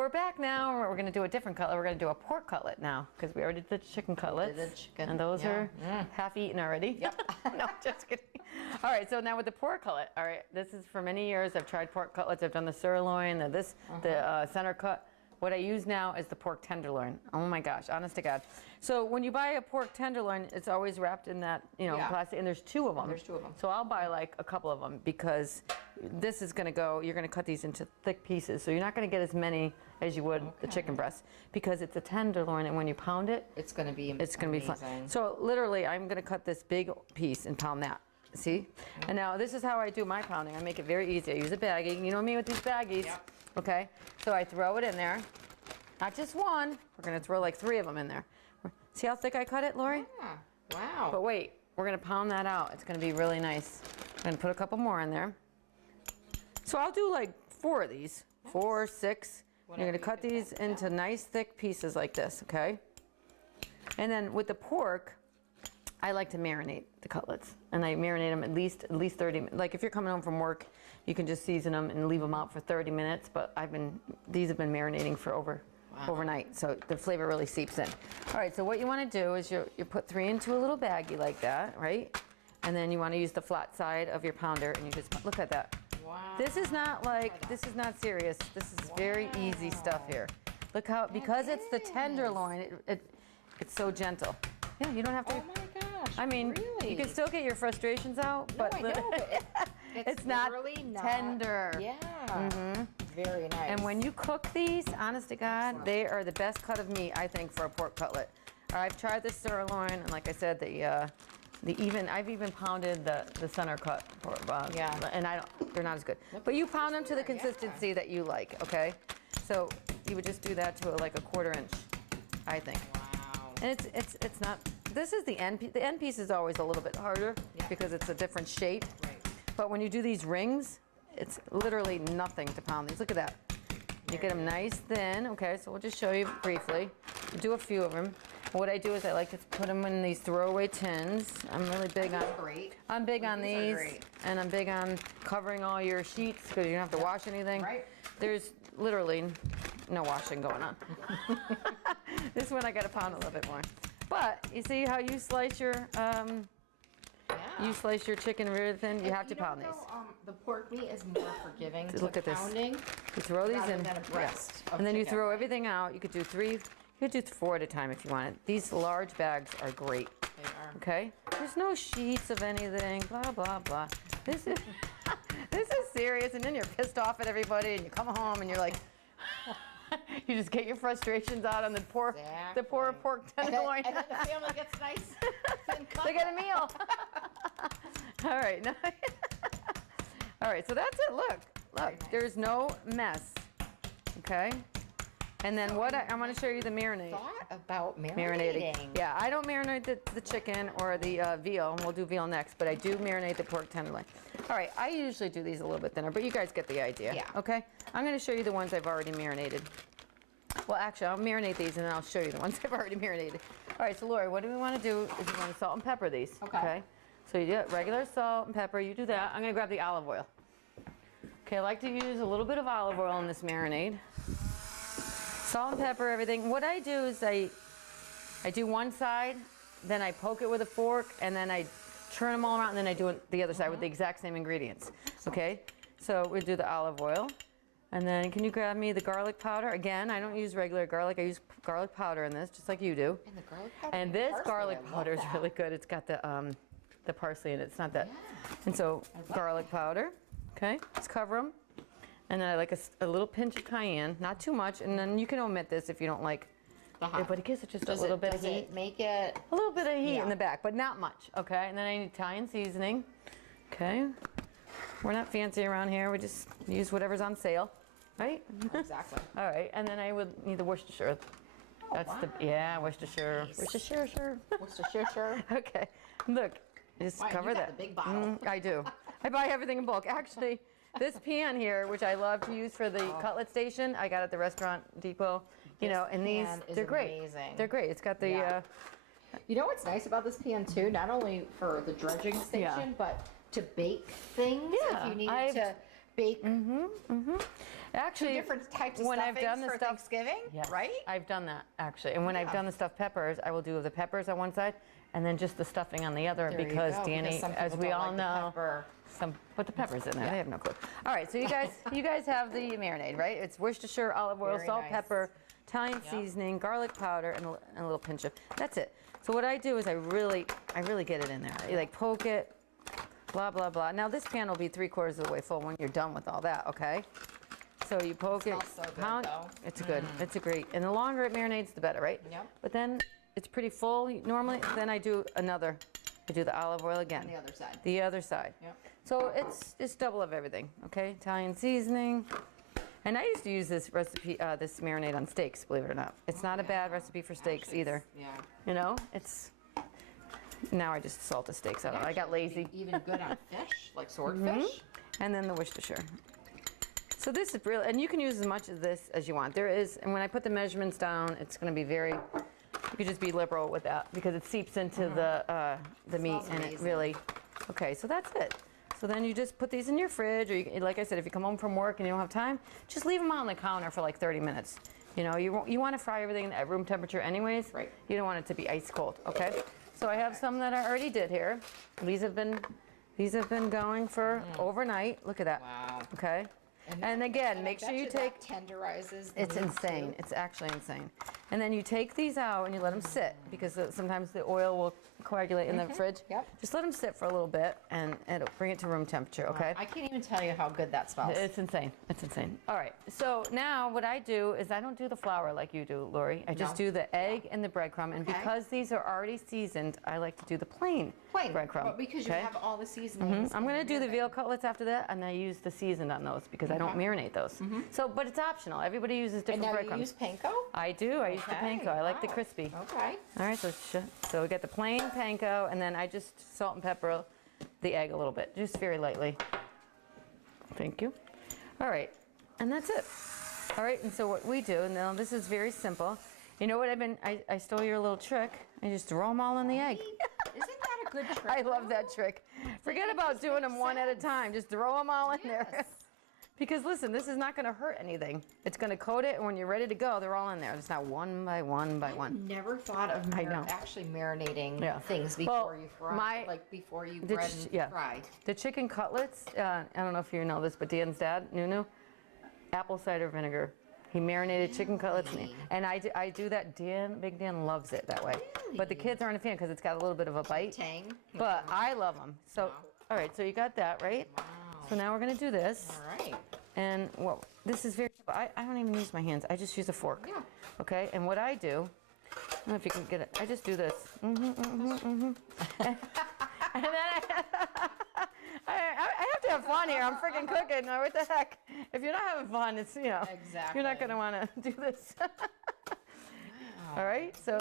We're back now. We're going to do a different cutlet. We're going to do a pork cutlet now because we already did the chicken cutlets. Did the chicken. And those are half eaten already. Yep. No, just kidding. All right, so now with the pork cutlet. All right, this is for many years. I've tried pork cutlets. I've done the sirloin, the center cut. What I use now is the pork tenderloin. Oh my gosh, honest to God. So when you buy a pork tenderloin, it's always wrapped in that, plastic, and there's two of them. There's two of them. So I'll buy like a couple of them because this is gonna go, you're gonna cut these into thick pieces. So you're not gonna get as many as you would the chicken breast because it's a tenderloin, and when you pound it, it's gonna be fun. So literally, I'm gonna cut this big piece and pound that. See? And now this is how I do my pounding. I make it very easy. I use a baggie. You know me with these baggies. Yep. Okay? So I throw it in there. Not just one. We're going to throw like 3 of them in there. See how thick I cut it, Lori? Yeah. Wow. But wait, we're going to pound that out. It's going to be really nice. I'm going to put a couple more in there. So I'll do like 4 of these. 4 or 6. You're going to cut these into nice thick pieces like this, okay? And then with the pork, I like to marinate the cutlets, and I marinate them at least 30 minutes. Like if you're coming home from work, you can just season them and leave them out for 30 minutes. But these have been marinating for overnight, so the flavor really seeps in. All right, so what you want to do is you put 3 into a little baggie like that, right? And then you want to use the flat side of your pounder, and you just look at that. Wow. This is not serious. This is very easy stuff here. Look how, because it's the tenderloin, it's so gentle. Yeah, you don't have to. Oh my gosh. I mean, really? You can still get your frustrations out, but, I know, but it's not really not tender. Yeah. Very nice. And when you cook these, honest to God, they are the best cut of meat, I think, for a pork cutlet. I've tried the sirloin, and like I said, I've even pounded the center cut. And they're not as good. They're you pound them to the consistency that you like, okay? So you would just do that to like a 1/4 inch, I think. Wow. And it's not. This is the end piece. The end piece is always a little bit harder because it's a different shape. Right. But when you do these rings, it's literally nothing to pound these. Look at that. You get them nice thin. Okay, so we'll just show you briefly. Do a few of them. What I do is I like to put them in these throwaway tins. I'm really big on. Great. I'm big on these, and I'm big on covering all your sheets because you don't have to wash anything. Right. There's literally no washing going on. This one I got to pound a little bit more. But you see how you slice your chicken really thin? You have to pound these. The pork meat is more forgiving to look at pounding. You throw these in, than a breast of and then you chicken, throw everything out. You could do 3. You could do 4 at a time if you wanted. These large bags are great. They are. Okay. There's no sheets of anything. Blah blah blah. This is this is serious, and then you're pissed off at everybody, and you come home and you're like. You just get your frustrations out on the poor pork tenderloin. And then the family gets nice. They get a meal. All right. All right. So that's it. Look. Nice. There's no mess. Okay. And then I want to show you the marinade. Thought about marinating. Yeah, I don't marinate the chicken or the veal. We'll do veal next, but I do marinate the pork tenderloin. All right, I usually do these a little bit thinner, but you guys get the idea. Yeah. Okay. I'm going to show you the ones I've already marinated. Well, actually, I'll marinate these and then I'll show you the ones I've already marinated. All right, so Lori, what do we want to do is we want to salt and pepper these. Okay. So you do regular salt and pepper. You do that. I'm going to grab the olive oil. Okay, I like to use a little bit of olive oil in this marinade. Salt and pepper, everything. What I do is I do one side, then I poke it with a fork, and then I turn them all around, and then I do it the other side with the exact same ingredients. Okay? So we do the olive oil. And then can you grab me the garlic powder? Again, I don't use regular garlic. I use garlic powder in this, just like you do. And the garlic powder? And this garlic powder is really good. It's got the parsley in it. It's not that. Yeah. And so garlic powder. Okay? Just cover them. And then I like a little pinch of cayenne, not too much, and then you can omit this if you don't like it, but it gives it just a little bit of heat. Does it make it? A little bit of heat in the back, but not much, okay? And then I need Italian seasoning, okay? We're not fancy around here. We just use whatever's on sale, right? Exactly. All right, and then I would need the Worcestershire. Worcestershire. Nice. Worcestershire. Okay, look, just cover that. The big bottle. I do. I buy everything in bulk. Actually, this pan here, which I love to use for the cutlet station, I got at the restaurant depot. And they're great. Amazing. They're great. It's got the. You know what's nice about this pan too? Not only for the dredging station, but to bake things. Yeah, if you needed to bake Actually, different types of when I've stuffings done the for stuff, Thanksgiving, yes, right? I've done that actually. And when I've done the stuffed peppers, I will do the peppers on one side and then just the stuffing on the other There you because go, Danny, some as people we don't all like the know, pepper. put the peppers in there. They have no clue. All right, so you guys have the marinade, right? It's Worcestershire, olive oil, Very salt, nice. pepper, Italian seasoning, garlic powder, and a little pinch of. That's it. So what I do is I really get it in there. You like poke it, blah blah blah. Now this pan will be 3/4 of the way full when you're done with all that. Okay. So you poke it. Smells so good, pound. though. It's good. It's a great. And the longer it marinates, the better, right? Yep. But then it's pretty full normally. Then I do another. I do the olive oil again. On the other side. The other side. Yep. So it's double of everything, okay? Italian seasoning. And I used to use this recipe, this marinade on steaks, believe it or not. It's not a bad recipe for steaks Actually, either. Yeah. You know, now I just salt the steaks out. I got lazy. Even good on fish, like swordfish. And then the Worcestershire. So this is real, and you can use as much of this as you want. There is, and when I put the measurements down, it's gonna be very, you could just be liberal with that because it seeps into the meat Smells and it amazing. really, okay, so that's it. So then you just put these in your fridge, or like I said, if you come home from work and you don't have time, just leave them out on the counter for like 30 minutes. You know, you want to fry everything at room temperature anyways. Right. You don't want it to be ice cold, okay? So I have some that I already did here. These have been going for overnight. Look at that. Wow. Okay. And again, And I make sure bet you that take. tenderizes. the It's meat, insane. too. It's actually insane. And then you take these out and you let them sit because sometimes the oil will coagulate in the fridge. Yep. Just let them sit for a little bit and it'll bring it to room temperature, okay? I can't even tell you how good that smells. It's insane. It's insane. All right. So now what I do is I don't do the flour like you do, Lori. I just No. do the egg and the breadcrumb. And Okay. because these are already seasoned, I like to do the plain breadcrumb. But because you okay? have all the seasonings. I'm going to in do your the veal thing. cutlets after that, and I use the seasoned on those because I don't marinate those. So, but it's optional. Everybody uses And different now you breadcrumbs. use panko? I do. I use the Okay, panko. I like the wow. crispy. Okay. All right, so we get the plain panko, and then I just salt and pepper the egg a little bit, just very lightly. Thank you. All right, and that's it. All right, and so what we do, and now this is very simple. You know what I stole your little trick. I just throw them all in the egg. Isn't that a good trick? I love that trick. Forget about doing them one at a time. Just throw them all in there. Yes. Because listen, this is not going to hurt anything. It's going to coat it, and when you're ready to go, they're all in there. It's not one by one by one. Never thought of I know. actually marinating Yeah. things Well, before you fry, like before you the bread ch- and yeah. fry. The chicken cutlets, I don't know if you know this, but Dan's dad, Nunu, apple cider vinegar. He marinated chicken cutlets, Really? and I do that. Big Dan loves it that way. But the kids aren't a fan because it's got a little bit of a bite. Tang. But I love them. So, Wow. all right, so you got that, right? Wow. So now we're going to do this. All right. And well, this is very simple. I don't even use my hands. I just use a fork. Yeah. Okay, and what I do, I don't know if you can get it. I just do this. And then I have to have fun here. I'm freaking cooking. What the heck? If you're not having fun, it's, you know, you're not Exactly. going to want to do this. All right, so,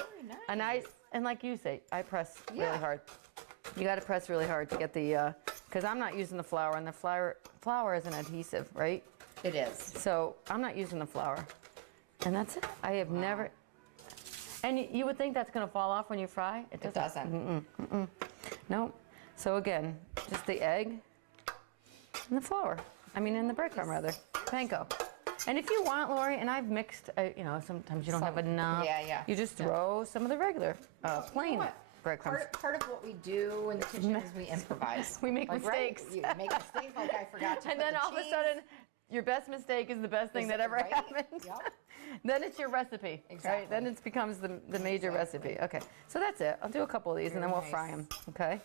Very and like you say, I press really Yeah. hard. You got to press really hard to get the, because I'm not using the flour, and the flour is an adhesive, right? It is. So I'm not using the flour. And that's it. I have never, and you would think that's going to fall off when you fry. It doesn't. Nope. So again, just the egg and the flour. I mean, and the breadcrumb rather, panko. And if you want, Lori, and I've mixed, you know, sometimes you don't have enough. Yeah. You just throw some of the regular, plain what? breadcrumbs. Part of what we do in the kitchen is we improvise. We make mistakes. Right? You make mistakes like I forgot to And put then the all of a cheese. sudden, your best mistake is the best thing that ever Right? happened. Yep. Then it's your recipe, right? Exactly. Then it becomes the major recipe. Okay, so that's it. I'll do a couple of these and then we'll fry them, okay?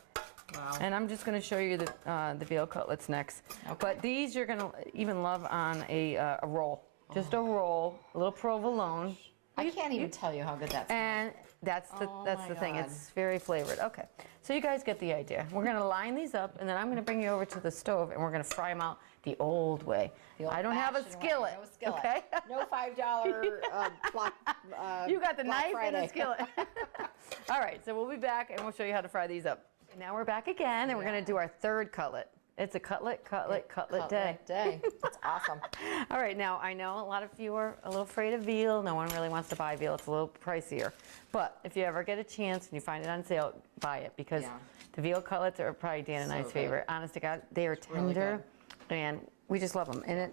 Wow. And I'm just going to show you the veal cutlets next. Okay. But these you're going to even love on a roll. Just a roll, a little provolone. I can't even tell you how good that smells. And that's the Oh that's my the thing. God. It's very flavored. Okay, so you guys get the idea. We're gonna line these up, and then I'm gonna bring you over to the stove, and we're gonna fry them out the old way. The I don't have a old-fashioned way. skillet. No skillet. Okay. No $5 block. You got the Black knife and Friday. the skillet. All right, so we'll be back, and we'll show you how to fry these up. And now we're back again, and we're gonna do our third cutlet. It's a cutlet day. That's awesome. All right, now I know a lot of you are a little afraid of veal. No one really wants to buy veal. It's a little pricier. But if you ever get a chance and you find it on sale, buy it because Yeah. the veal cutlets are probably Dan and So I's good. favorite. Honest to God, they are really tender and we just love them. And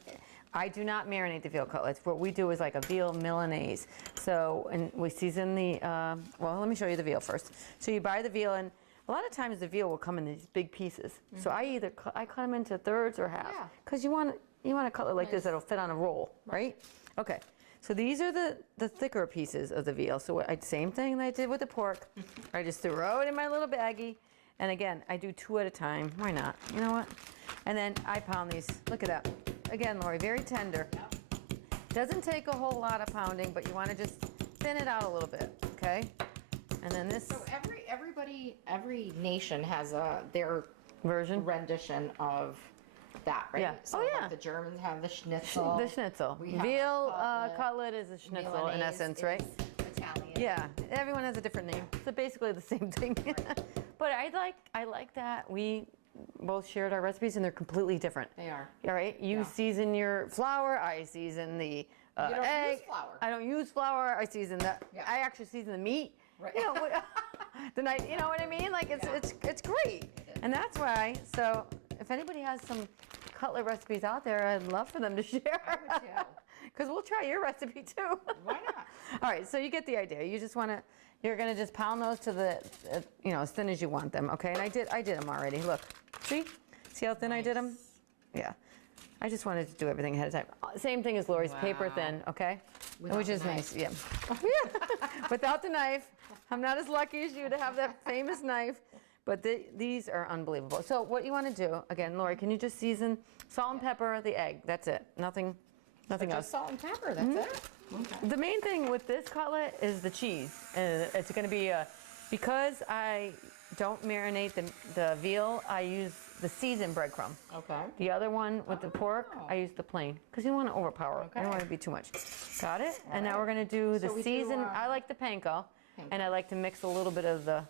I do not marinate the veal cutlets. What we do is like a veal Milanese. So, and we season the, well, let me show you the veal first. So you buy the veal, and a lot of times the veal will come in these big pieces. So I cut them into thirds or half. Yeah. Because you want a cutlet like this that'll fit on a roll, right? Okay. So these are the thicker pieces of the veal. So same thing that I did with the pork. I just throw it in my little baggie. And again, I do 2 at a time. Why not? You know what? And then I pound these. Look at that. Again, Lori, very tender. Doesn't take a whole lot of pounding, but you want to just thin it out a little bit, okay? And then this. So every nation has their version rendition of that, right? Yeah. So Oh, yeah. like the Germans have the schnitzel. The schnitzel. We have Veal cutlet. cutlet is a schnitzel in Milanese essence, right? is Italian. Yeah. Everyone has a different name. So basically the same thing. But I like that we both shared our recipes and they're completely different. They are. All right. You season your flour. I season the You don't egg. use flour. I don't use flour. I season the. Yeah. I actually season the meat. Right. You know, the night. You know what I mean? Like it's great. And that's why. So if anybody has some cutlet recipes out there, I'd love for them to share. I would too. Because we'll try your recipe too. Why not? All right, so you get the idea. You just want to, you're going to just pound those to the, as thin as you want them, okay? And I did them already. Look, see how thin I did them? Yeah. I just wanted to do everything ahead of time. Same thing as Lori's, paper Wow. thin, okay? Without Which the is knife. nice, yeah. Without the knife. I'm not as lucky as you to have that famous knife, but these are unbelievable. So what you want to do, again, Lori, can you just season salt and pepper, the egg? That's it. Nothing else. Just salt and pepper, that's it? Okay. The main thing with this cutlet is the cheese. It's going to be, because I don't marinate the veal, I use the seasoned breadcrumb. Okay. The other one with the pork, I use the plain, because you don't want to overpower it. Okay. I don't want it to be too much. Got it? And now we're going to do the So we do, seasoned, I like the panko, and I like to mix a little bit of the,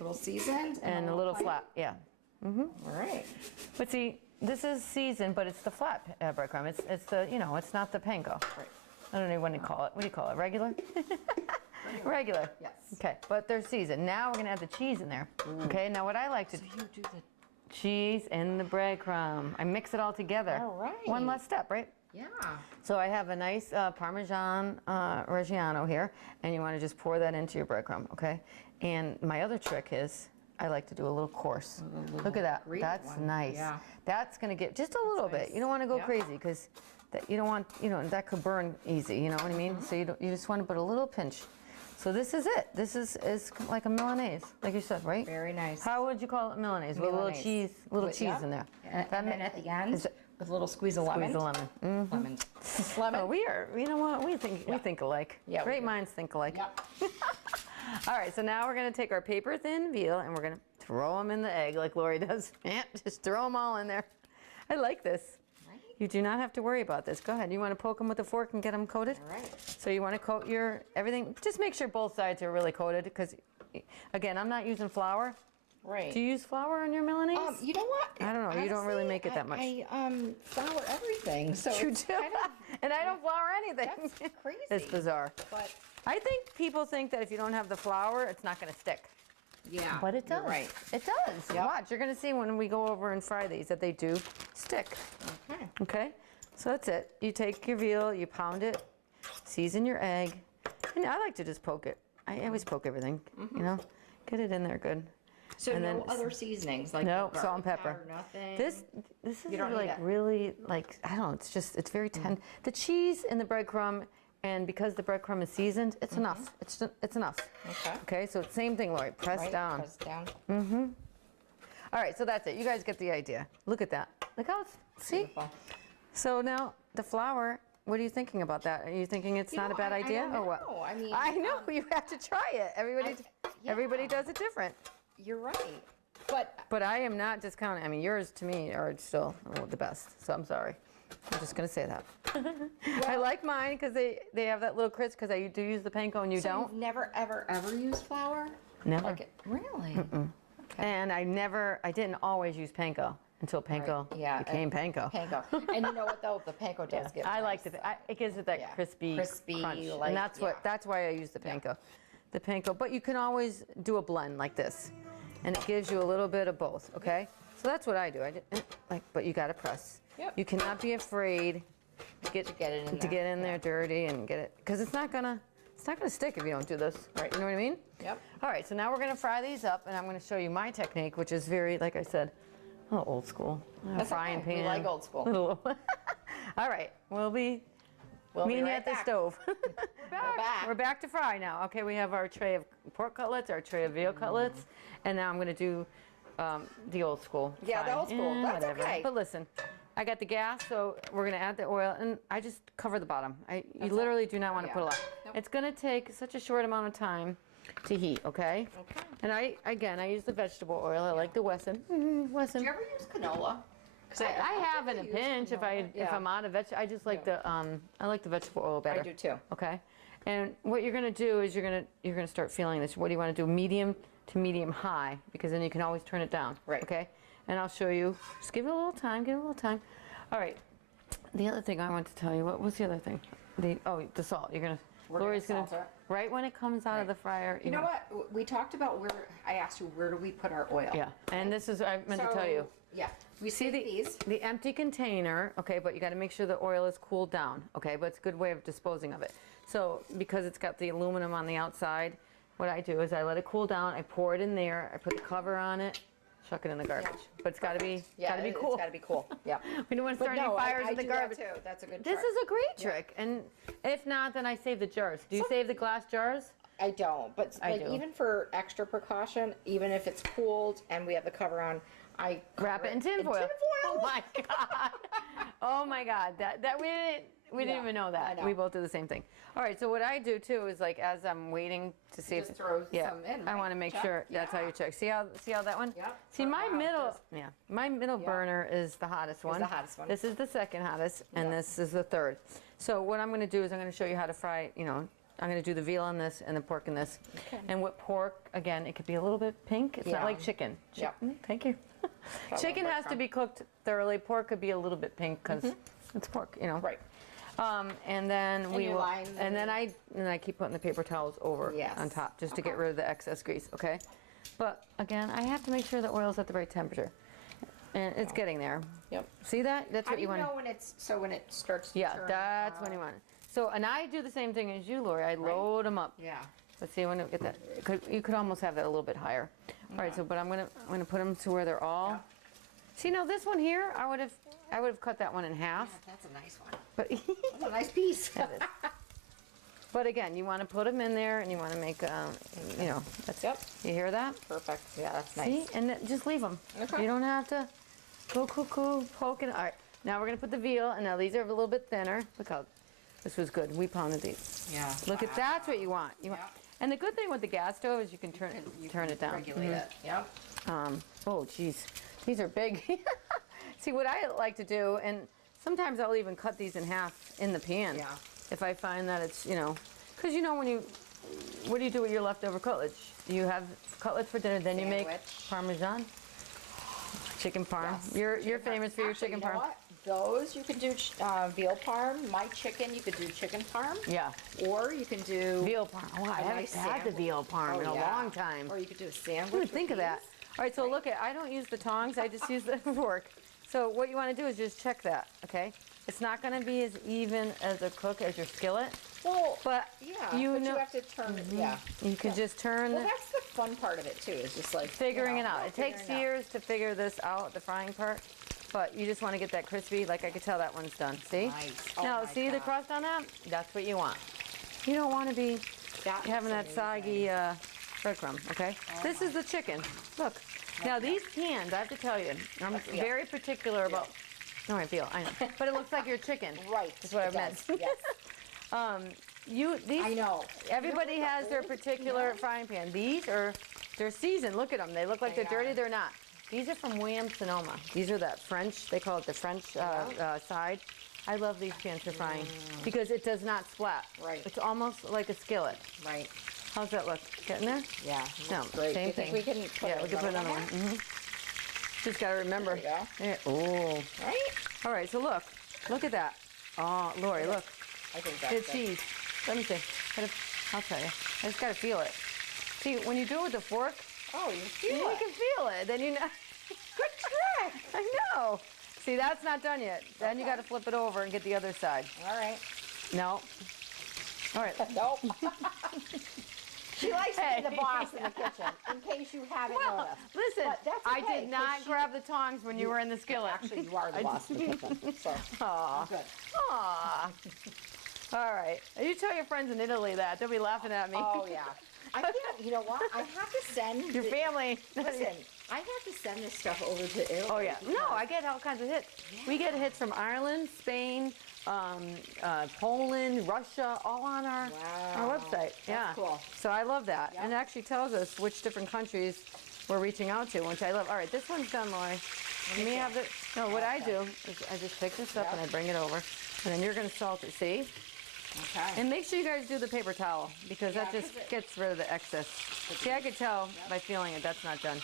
Little seasoned and a little plain? flat, yeah. All right. But see, this is seasoned, but it's the flat breadcrumb. It's the, it's not the panko. Right. I don't know what you call it. What do you call it? Regular? Regular. Yes. Okay, but they're seasoned. Now we're gonna add the cheese in there. Okay, now what I like to do, You do the cheese and the breadcrumb. I mix it all together. All right. One less step, right? yeah. So I have a nice Parmesan Reggiano here, and you wanna just pour that into your breadcrumb, okay? And my other trick is, I like to do a little coarse. Look at that, green that's one. nice. Yeah. That's gonna get just a little bit. You don't wanna go Yeah. crazy, because you don't want, that could burn easy, you know what I mean? So you just wanna put a little pinch. So this is it. This is like a Milanese, like you said, right? Very nice. How would you call it Milanese? With a little Milanese. cheese, Yeah. in there. And then at the end, with a little squeeze of lemon. Squeeze a lemon. Mm. Lemon. Lemon. Oh, we are, you know what? We think alike. Yeah, we Great do. minds think alike. Yep. All right, so now we're gonna take our paper thin veal and we're gonna throw them in the egg like Lori does. Yeah, just throw them all in there. I like this. Right. You do not have to worry about this. Go ahead. You want to poke them with a fork and get them coated? All right. So you want to coat your everything. Just make sure both sides are really coated because, again, I'm not using flour. Right. Do you use flour on your Milanese? You know what? I don't know. You don't really make it that much. I flour everything, so You it's do? kind of, And I don't flour anything. that's crazy. It's bizarre. But I think people think that if you don't have the flour, it's not going to stick. yeah, But it does. you're right. It does. Yep. Watch. You're going to see when we go over and fry these that they do stick. Okay. Okay? So that's it. You take your veal, you pound it, season your egg. And I like to just poke it. I always poke everything, Get it in there good. So And no then- other seasonings like No, no salt and garlic pepper. powder, nothing. This is You don't need like it. really like I don't know. It's very tender. The cheese and the breadcrumb, and because the breadcrumb is seasoned, it's enough. It's enough. Okay. Okay. So same thing, Lori. Press Right, down. Press down. All right. So that's it. You guys get the idea. Look at that. Look how it's see. Beautiful. So now the flour. What are you thinking about that? Are you thinking it's You not know, a bad I idea don't or what? know. I mean, I know you have to try it. Everybody yeah. does it different. You're right. But But I am not discounting. I mean, yours to me are still the best. So I'm sorry. I'm just going to say that. I like mine because they have that little crisp because I do use the panko and you so don't. you've never, ever, ever used flour? Never. Like it, really? And I didn't always use panko until panko Right, yeah, became panko. Panko. And you know what though? The panko does get I like nice. it gives it that Yeah. crispy crunch. like- And that's why I use the panko. The panko, but you can always do a blend like this. And it gives you a little bit of both, okay? So that's what I do. But you got to press. Yep. You cannot be afraid to get it in to there. get in there dirty and get it, because it's not gonna stick if you don't do this. Right. You know what I mean? Yep. All right, so now we're gonna fry these up, and I'm gonna show you my technique, which is very, like I said, a little old school. That's Frying okay. pan. We like old school. Little- All right, we'll be meeting right at the back. stove. We're back. We're back to fry now. Okay, we have our tray of pork cutlets, our tray of veal cutlets, and now I'm gonna do the old school. Yeah, the fry. old school. That's whatever. okay. But listen, I got the gas, so we're gonna add the oil, and I just cover the bottom. You literally do not want to Yeah. put a lot. Nope. It's gonna take such a short amount of time to heat. Okay. Okay. And I use the vegetable oil. I like the Wesson. Wesson. Do you ever use canola? 'Cause I have in a use pinch if canola. if I'm out of vegetable. I just like the I like the vegetable oil better. I do too. Okay. And what you're gonna do is you're gonna start feeling this. What do you want to do? Medium to medium high, because then you can always turn it down. Right. Okay. And I'll show you. Just give it a little time. Give it a little time. All right. The other thing I want to tell you. What was the other thing? The salt. Lori's gonna salt it. right when it comes out of the fryer. You know what? We talked about where, I asked you, where do we put our oil? Yeah. And this is I meant to tell you. Yeah. We See see these. the empty container, okay, but you got to make sure the oil is cooled down, okay, but it's a good way of disposing of it. So because it's got the aluminum on the outside, what I do is I let it cool down, I pour it in there, I put the cover on it, chuck it in the garbage. But it's got to be cool. It's got to be cool. Yeah. We don't want to But start any no, fires I in the do garbage. that too. That's a good This trick. is a great trick, and if not, then I save the jars. Do you save the glass jars? I don't, but I like do. even for extra precaution, even if it's cooled and we have the cover on, I Wrap cover it in tin foil. Oh my god! Oh my god! That we didn't Yeah, even know that. I know. We both do the same thing. All right. So what I do too is like as I'm waiting to see Just if throw yeah, some in, I right? want to make Check. sure that's how Yeah. you check. See how that one? Yep. See my Wow, middle my middle Yeah. burner is the hottest one. the hottest one. This is the second hottest, and Yeah. this is the third. So what I'm going to do is I'm going to show you how to fry. I'm going to do the veal on this and the pork in this. Okay. And with pork, again, it could be a little bit pink. It's not Yeah. like chicken. Yep. Thank you. Chicken has to be cooked thoroughly. Pork could be a little bit pink because it's pork, Right. And then we you will, line and them. then I keep putting the paper towels over Yes. on top just to get Okay. rid of the excess grease. Okay. But again, I have to make sure the oil's at the right temperature, and it's getting there. Yep. See that? That's How what do you you want. know when when it starts to Yeah, turn? that's when you want it. So, and I do the same thing as you, Lori. I load them up. Yeah. Let's see when we get that. You could almost have that a little bit higher. All right. So, but I'm gonna put them to where they're all. Yeah. See, now this one here, I would have cut that one in half. That's a nice one. But That's a nice piece. but again, you want to put them in there, and you want to make that's Yep. You hear that? Perfect. Yeah, that's nice. See, and then just leave them. Okay. You don't have to go cuckoo poking. All right. Now we're gonna put the veal, and now these are a little bit thinner. Look how this was good. We pounded these. Yeah. Look at that's what you want. Yeah. And the good thing with the gas stove is you can turn it down. Regulate it. Yep. Oh, geez, these are big. See, what I like to do, and sometimes I'll even cut these in half in the pan. Yeah. If I find that it's, because what do you do with your leftover cutlets? You have cutlets for dinner, then you make Sandwich. Parmesan, chicken parm. Yes. You're famous for your Actually, chicken you know parm. what? Those you can do veal parm. My chicken, you could do chicken parm. Yeah. Or you can do Veal parm. Oh, I a haven't nice had the sandwich. veal parm Oh, in a yeah. long time. Or you could do a sandwich. Who would think with of that? these. All right, so look I don't use the tongs, I just use the fork. So what you want to do is just check that, okay? It's not going to be as even as a cook as your skillet, Well, but yeah, you but know you have to turn it. Yeah. you can just turn Well, the, that's the fun part of it too. Is just like figuring it out. It figuring takes it out. years to figure this out, the frying part, but you just want to get that crispy. Like I could tell that one's done. See? Nice. Oh Now my see the God. crust on that? That's what you want. You don't want to be That having that looks soggy breadcrumb, okay? This is the chicken. Look. Now these cans, I have to tell you, I'm Yeah. very particular about. No, I know. But it looks like your chicken. Right. That's what I it meant. does, Yes. These. I know. Everybody has their particular frying pan. These are, they're seasoned. Look at them. They look like They they're dirty. are. They're not. These are from Williams-Sonoma. These are that French. They call it the French side. I love these pans for frying because it does not splat. Right. It's almost like a skillet. Right. How's that look? Getting there? Yeah. No, that's great. same You think thing. we can put Yeah, we can put another one. there? Just got to remember. There you Yeah. Oh. Right. All right, so look at that. Oh, Lori, look. I think that's It's good. cheese. Let me see. I'll tell you. I just gotta feel it. See, when you do it with the fork, Oh, you feel you it. can feel it. Then you know. Good trick. I know. See, that's not done yet. Then you got to flip it over and get the other side. All right. No. All right. Nope. She likes to be the boss in the kitchen, in case you haven't noticed. Listen, But that's I okay, did 'cause not grab the tongs when you were in the skillet. Actually, you are the boss in the kitchen, so. Aw. Good. Aw. All right. You tell your friends in Italy that. They'll be laughing at me. Oh, yeah. I can't, you know what? I have to send. Your family. Listen, I have to send this stuff over to Italy. Oh, yeah. No, because- I get all kinds of hits. We get hits from Ireland, Spain, Poland, Russia, all on our website. Yeah. cool. So I love that. Yep. And it actually tells us which different countries we're reaching out to, which I love. All right, this one's done, Lori. Let me have the, no, what I do is I just pick this up and I bring it over. And then you're going to salt it, see? Okay. And make sure you guys do the paper towel because that Yeah, just 'cause it- gets rid of the excess. See, I could tell by feeling it. That's not done.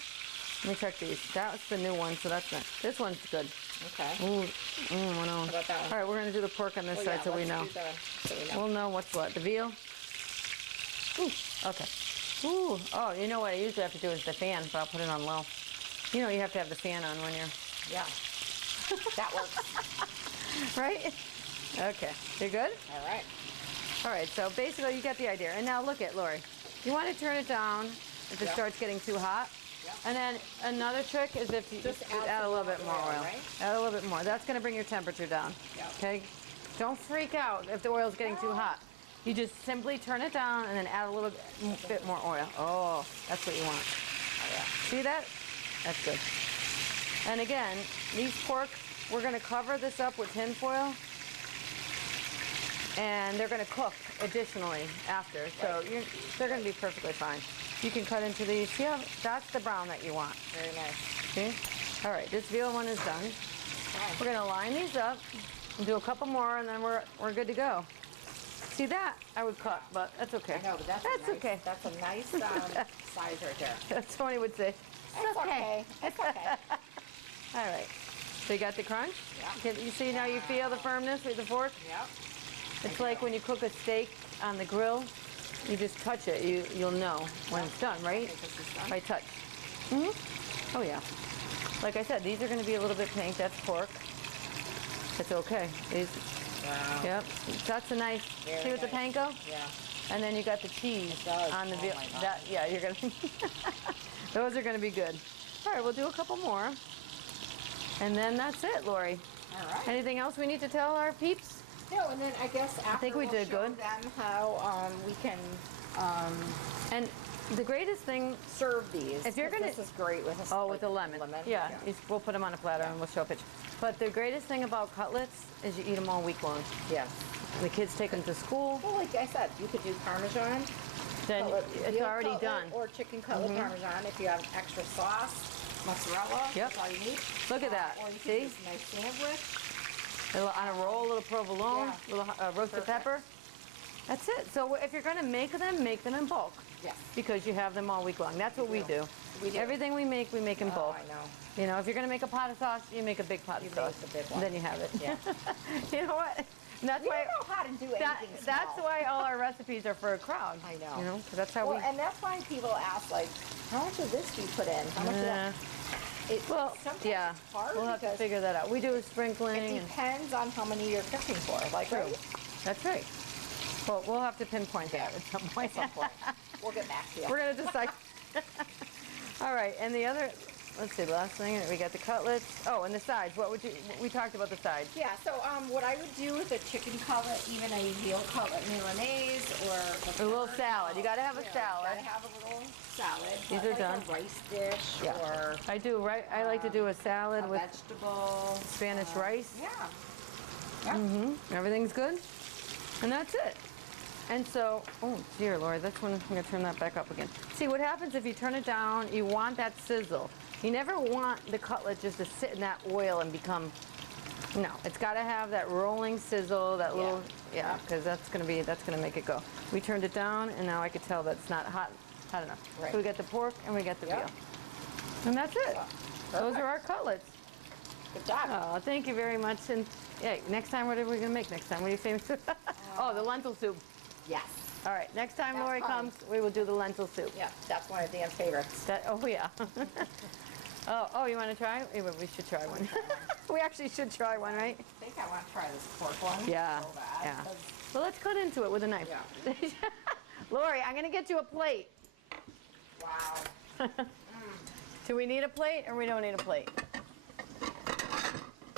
Let me check these. That's the new one, so that's not. This one's good. Okay. Ooh, I know. How about that one? All right, we're gonna do the pork on this Oh, side yeah, so we let's know. do so we know. We'll know what's what. The veal. Ooh, okay. Ooh, oh, you know what I usually have to do is the fan, but I'll put it on low. You know you have to have the fan on when you're, Yeah. That works. right? Okay, you good? All right. All right, so basically you get the idea. And now look at Lori. You want to turn it down if it Yeah. starts getting too hot. Yeah. And then another trick is if you Just add add a some little more bit more oil, oil. right? Add a little bit more. That's going to bring your temperature down. Yeah. Okay? Don't freak out if the oil's getting too hot. You just simply turn it down and then add a little bit more oil. Oh, that's what you want. Oh, yeah. See that? That's good. And again, these pork, we're going to cover this up with tin foil. And they're going to cook additionally after. So they're going to be perfectly fine. You can cut into these. See how that's the brown that you want. Very nice. See? All right, this veal one is done. Okay. We're going to line these up and do a couple more, and then we're good to go. See that? I would cut, but that's okay. I know, but that's That's nice, okay. That's a nice size right there. That's Tony would say. It's okay. It's okay. All right. So you got the crunch? Yeah. You see now you feel the firmness with the fork? Yep. It's like when you cook a steak on the grill, you just touch it. You'll know when it's done, right? Okay, this is done. By touch. Oh yeah. Like I said, these are going to be a little bit pink. That's pork. It's okay. These. Wow. Yep. That's a nice. Very see with the nice. panko? Yeah. And then you got the cheese It does. on the Oh veal. my God. That yeah, you're gonna. Those are gonna be good. All right, we'll do a couple more, and then that's it, Lori. All right. Anything else we need to tell our peeps? No, and then I guess after think we we'll did show good. them how we can And the greatest thing. serve these. If you're 'cause gonna- this is great with a Oh, with the lemon. Yeah, we'll put them on a platter and we'll show a picture. But the greatest thing about cutlets is you eat them all week long. Yes. The kids take them to school, Well, like I said, you could do Parmesan. then cutlet, it's veal already cutlet, done. Or chicken cutlet Parmesan if you have extra sauce, mozzarella. Yep. That's all you need. Look at that. Or you See? can do a nice sandwich. On a roll, a little provolone, Yeah. little roasted Perfect. pepper. That's it. So if you're going to make them in bulk. Yes. Because you have them all week long. That's what we do. We do. Everything we make in Oh, bulk. I know. You know, if you're going to make a pot of sauce, you make a big pot You of sauce. make the big one. Then you have it. Yeah. You know what? And that's We why. don't know how to do anything That's small. why all our recipes are for a crowd. I know. You know, 'cause that's how Well, we. and that's why people ask, like, how much of this do you put in? How much of that? Well, sometimes yeah. it's hard We'll have to because figure that out. We do a sprinkling. it And, depends on how many you're cooking for. Like, True. right? That's right. Well, we'll have to pinpoint that at some point. At some point. We'll get back to you. We're going to decide. All right, and the other, let's see, the last thing, we got the cutlets. Oh, and the sides. We talked about the sides. Yeah, so what I would do with a chicken cutlet, even a veal cutlet Milanese, or A little salad. You got to have a salad. Gotta have a little salad. These but are like done. A rice dish Yeah. or I do, right? I like to do a salad a with vegetable. Spanish rice. Yeah. Yeah. Everything's good. And that's it. And so, oh dear Lord, that's when I'm going to turn that back up again. See, what happens if you turn it down, you want that sizzle. You never want the cutlet just to sit in that oil and become, no, it's got to have that rolling sizzle, that little, yeah, because that's going to make it go. We turned it down, and now I could tell that's not hot enough. Right. So we got the pork and we got the Yeah. veal. And that's it. Those Perfect. are our cutlets. Good job. Oh, thank you very much. And hey, next time, what are we going to make next time? What are you famous for? Oh, the lentil soup. Yes. All right, next time That's Lori fun. comes, we will do the lentil soup. Yeah, that's one of Dan's favorites. Oh yeah. Oh, you want to try? We should try one. We actually should try one, right? I think I want to try this pork one. Yeah, So bad, yeah. 'cause- So let's cut into it with a knife. Yeah. Lori, I'm gonna get you a plate. Wow. Do we need a plate or we don't need a plate?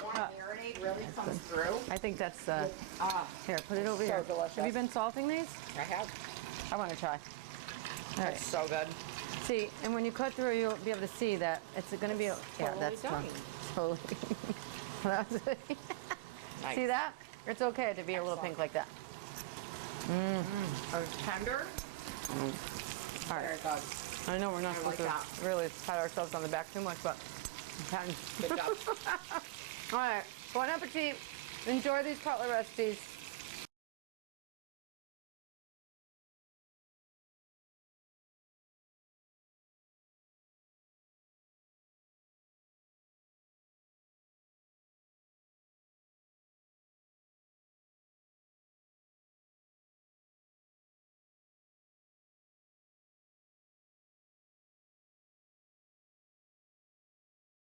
Want marinade really comes through. I think that's, Ah, here, put it over so here. delicious. Have you been salting these? I have. I wanna try. All right, It's so good. see, and when you cut through, you'll be able to see that it's gonna be, yeah, totally that's done. totally. That was it. Nice. See that? It's okay to be a little pink like that. Oh, tender. All right. Very good. I know we're not I supposed like to that. really pat ourselves on the back too much, but we can. Good job. All right, bon appetit. Enjoy these cutlet recipes.